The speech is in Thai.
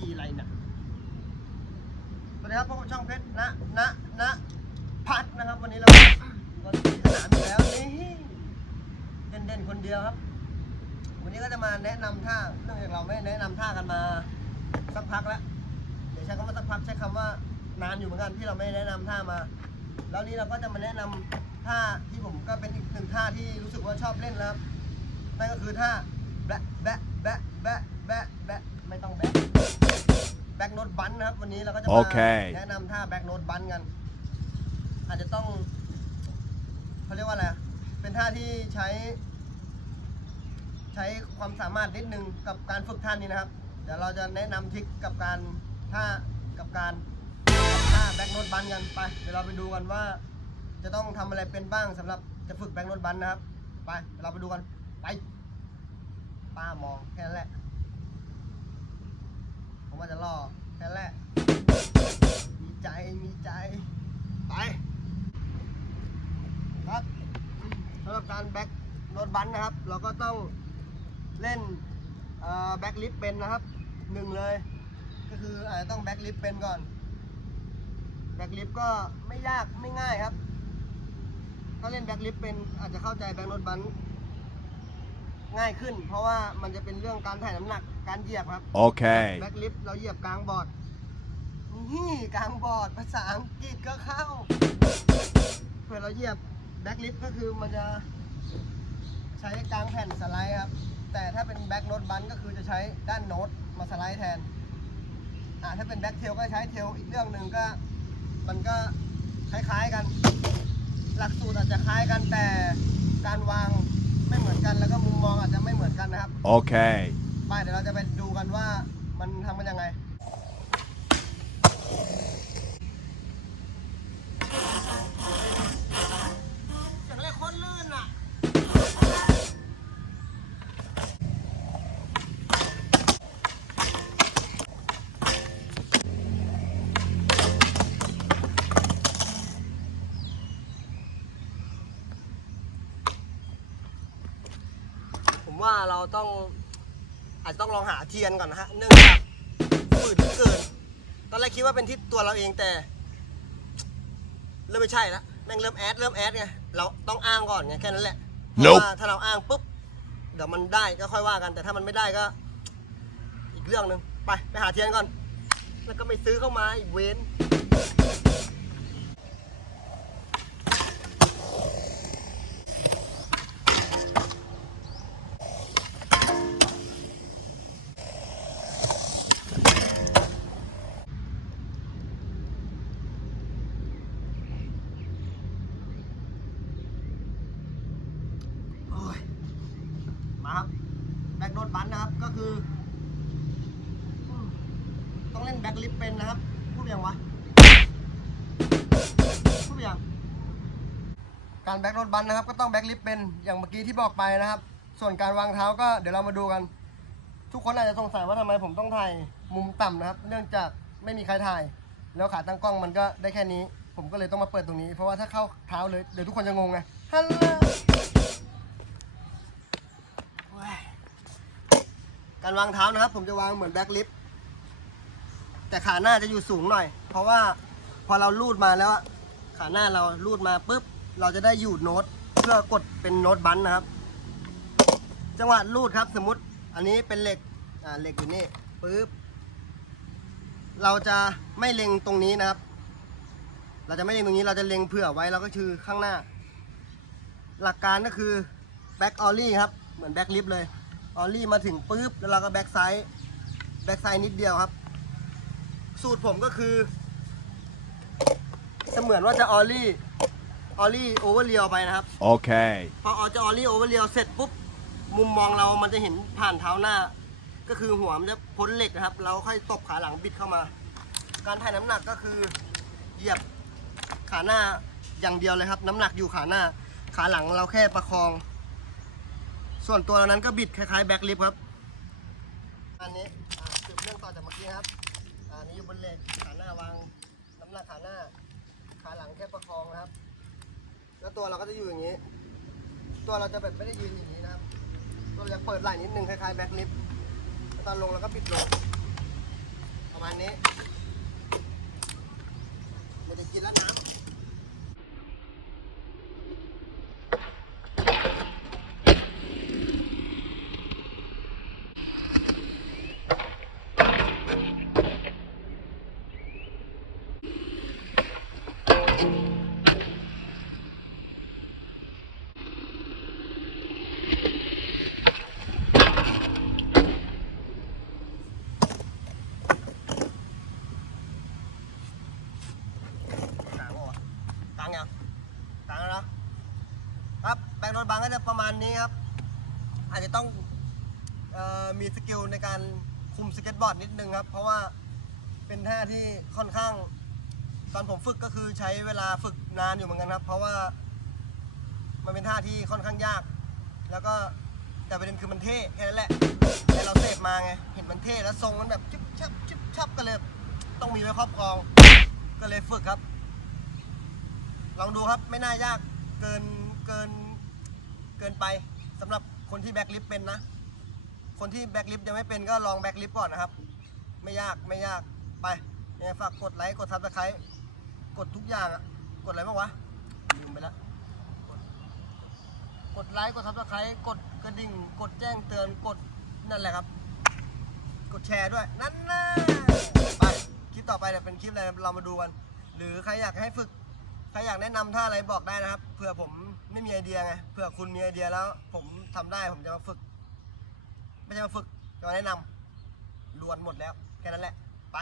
ดีอะไรนะสวัสดีครับพบกับช่องเพชรนะนะนะพัดนะครับ วันนี้เราก็ที่สนามอยู่แล้วนี่เด่นเด่นคนเดียวครับ วันนี้ก็จะมาแนะนำท่าเนื่องจากเราไม่แนะนำท่ากันมาสักพักแล้วเดี๋ยวใช้คำว่าสักพักใช้คำว่านานอยู่เหมือนกันที่เราไม่แนะนำท่ามา แล้วนี้เราก็จะมาแนะนำท่าที่ผมก็เป็นอีกหนึ่งท่าที่รู้สึกว่าชอบเล่นแล้วครับนั่นก็คือท่าแบะแบะแบะแบะแบะแบะไม่ต้องแบะ แบ็กโนดบันนะครับ วันนี้เราก็จะโอมาเคแนะนำท่าแบ็กโนดบันกัน อาจจะต้องเขาเรียกว่าอะไรอะเป็นท่าที่ใช้ ใช้ความสามารถนิดนึงกับการฝึกท่านี้นะครับ เดี๋ยวเราจะแนะนำทริคกับการท่ากับการท่าแบ็กโนดบันกันไป เดี๋ยวเราไปดูกันว่า จะต้องทำอะไรเป็นบ้างสำหรับจะฝึกแบ็กโนดบันนะครับ ไปเดี๋ยวเราไปดูกันไป ป้ามองแค่นั้นแหละ ผมว่าจะล่อ การแบ็กโนดบันนะครับ เราก็ต้องเล่นแบ็กลิฟเป็นนะครับหนึ่งเลย ก็คืออาจจะต้องแบ็กลิฟเป็นก่อนแบ็กลิฟก็ไม่ยากไม่ง่ายครับ ถ้าเล่นแบ็กลิฟเป็นอาจจะเข้าใจแบ็กโนดบันง่ายขึ้น เพราะว่ามันจะเป็นเรื่องการถ่ายน้ำหนักการเหยียบครับ Okay. แบ็กลิฟเราเหยียบกลางบอร์ดนี่กลางบอร์ดภาษาอังกฤษก็เข้าเผื่อเราเหยียบแบ็กลิฟก็คือมันจะใช้กลาง แผ่นสไลด์ครับ แต่ถ้าเป็นแบ็กโน t บันก็คือจะใช้ด้านโน้ตมาสไลด์แทนอ่าถ้าเป็นแบ็กเทลก็ใช้เทลอีกเรื่องหนึ่งก็ มันก็คล้ายๆกัน หลักสูตรอาจจะคล้ายกันแต่การวางไม่เหมือนกันแล้วก็มุมมองอาจจะไม่เหมือนกันนะครับ Okay. ไปเดี๋ยวเราจะไปดูกันว่ามันทำกันยังไง ว่าเราต้อง อาจจะต้องลองหาเทียนก่อนนะฮะเนื่องจากฝืดเหลือเกิน ตอนแรกคิดว่าเป็นที่ตัวเราเองแต่ เริ่มไม่ใช่แล้วแม่งเริ่มแอดเริ่มแอดไงเราต้องอ้างก่อนไงแค่นั้นแหละเพราะ Nope ว่าถ้าเราอ้างปุ๊บเดี๋ยวมันได้ก็ค่อยว่ากัน แต่ถ้ามันไม่ได้ก็ อีกเรื่องหนึ่งไปไปหาเทียนก่อน แล้วก็ไม่ซื้อเข้ามาอีกเว้น โอ้ยมาครับ แบ็กโดนบันนะครับ ก็คืออืมต้องเล่นแบ็กลิฟเป็นนะครับ พูดยังวะ พูดยัง การแบ็กโดนบันนะครับ ก็ต้องแบ็กลิฟเป็น อย่างเมื่อกี้ที่บอกไปนะครับ ส่วนการวางเท้าก็เดี๋ยวเรามาดูกัน ทุกคนอาจจะสงสัยว่าทำไมผมต้องถ่ายมุมต่ำนะครับ เนื่องจากไม่มีใครถ่าย แล้วขาตั้งกล้องมันก็ได้แค่นี้ ผมก็เลยต้องมาเปิดตรงนี้ เพราะว่าถ้าเข้าเท้าเลยเดี๋ยวทุกคนจะงงไง ฮัลโหลการวางเท้านะครับ ผมจะวางเหมือนแบ็คลิฟ แต่ขาหน้าจะอยู่สูงหน่อย เพราะว่าพอเราลูดมาแล้วขาหน้าเราลูดมาปุ๊บ เราจะได้อยู่โน้ตเพื่อกดเป็นโน้ตบันนะครับ จังหวะลูดครับ สมมติอันนี้เป็นเหล็กอ่าเหล็กอยู่นี่ปุ๊บเราจะไม่เล็งตรงนี้นะครับ เราจะไม่เล็งตรงนี้เราจะเล็งเผื่อไว้เราก็คือข้างหน้า หลักการก็คือแบ็กออลลี่ครับเหมือนแบ็กลิฟเลยออลลี่มาถึงปุ๊บแล้วเราก็แบ็กไซด์แบ็กไซด์นิดเดียวครับ สูตรผมก็คือ เสมือนว่าจะออลลี่ออลลี่โอเวอร์เรียวไปนะครับ Okay. พอออจะออลลี่โอเวอร์เรียวเสร็จปุ๊บมุมมองเรามันจะเห็นผ่านเท้าหน้า ก็คือหัวมันจะพ้นเหล็กนะครับ เราค่อยตบขาหลังบิดเข้ามา การถ่ายน้ำหนักก็คือเหยียบขาหน้าอย่างเดียวเลยครับ น้ำหนักอยู่ขาหน้า ขาหลังเราแค่ประคอง ส่วนตัวเรานั้นก็บิดคล้ายๆแบ็คลิฟครับอันนี้อ่าสืบเรื่องต่อจากเมื่อกี้ครับอะอันนี้อยู่ บนเหล็กขาหน้าวางน้ำหนักขาหน้า ขาหลังแค่ประคองนะครับ แล้วตัวเราก็จะอยู่อย่างนี้ ตัวเราจะแบบไม่ได้ยืนอย่างนี้นะครับตัวเราจะเปิดไหล่นิดนึงคล้ายๆแบ็คลิฟตอนลงเราก็ปิดลงประมาณนี้ไม่ได้กินแล้วนะ รับแบงค์โดนบังก็จะประมาณนี้ครับ อาจจะต้องออมีสกิลในการคุมสเก็ตบอร์ดนิดนึงครับ เพราะว่าเป็นท่าที่ค่อนข้าง ตอนผมฝึกก็คือใช้เวลาฝึกนานอยู่เหมือนกันครับ เพราะว่ามันเป็นท่าที่ค่อนข้างยาก แล้วก็แต่ประเด็นคือมันเท่แค่นั้นแหละแต่เราเสพมาไงเห็นมันเท่แล้วทรงมันแบบจิ๊บชับจิ๊บชับก็เลยต้องมีไว้ครอบครอง ก็เลยฝึกครับ ลองดูครับไม่น่ายากเกินเกิน เกินไปสำหรับคนที่แบ็คลิฟเป็นนะ คนที่แบ็คลิฟยังไม่เป็นก็ลองแบ็คลิฟก่อนนะครับ ไม่ยากไม่ยากไปยังไงฝากกดไลค์กดซับสไครต์กดทุกอย่างอะกดอะไรบ้างวะลืมไปแล้วกดกดไลค์กดซับสไครต์กดกระดิ่ง กดแจ้งเตือนกดนั่นแหละครับ กดแชร์ด้วยนั่นนะไปคลิปต่อไปเนี่ยเป็นคลิปอะไรเรามาดูกัน หรือใครอยากให้ฝึก ใครอยากแนะนำท่าอะไรบอกได้นะครับเผื่อผมไม่มีไอเดียไงเผื่อคุณมีไอเดียแล้ว ผมทำได้ผมจะมาฝึก ไม่ใช่มาฝึกจะมาแนะนำลวนหมดแล้วแค่นั้นแหละไป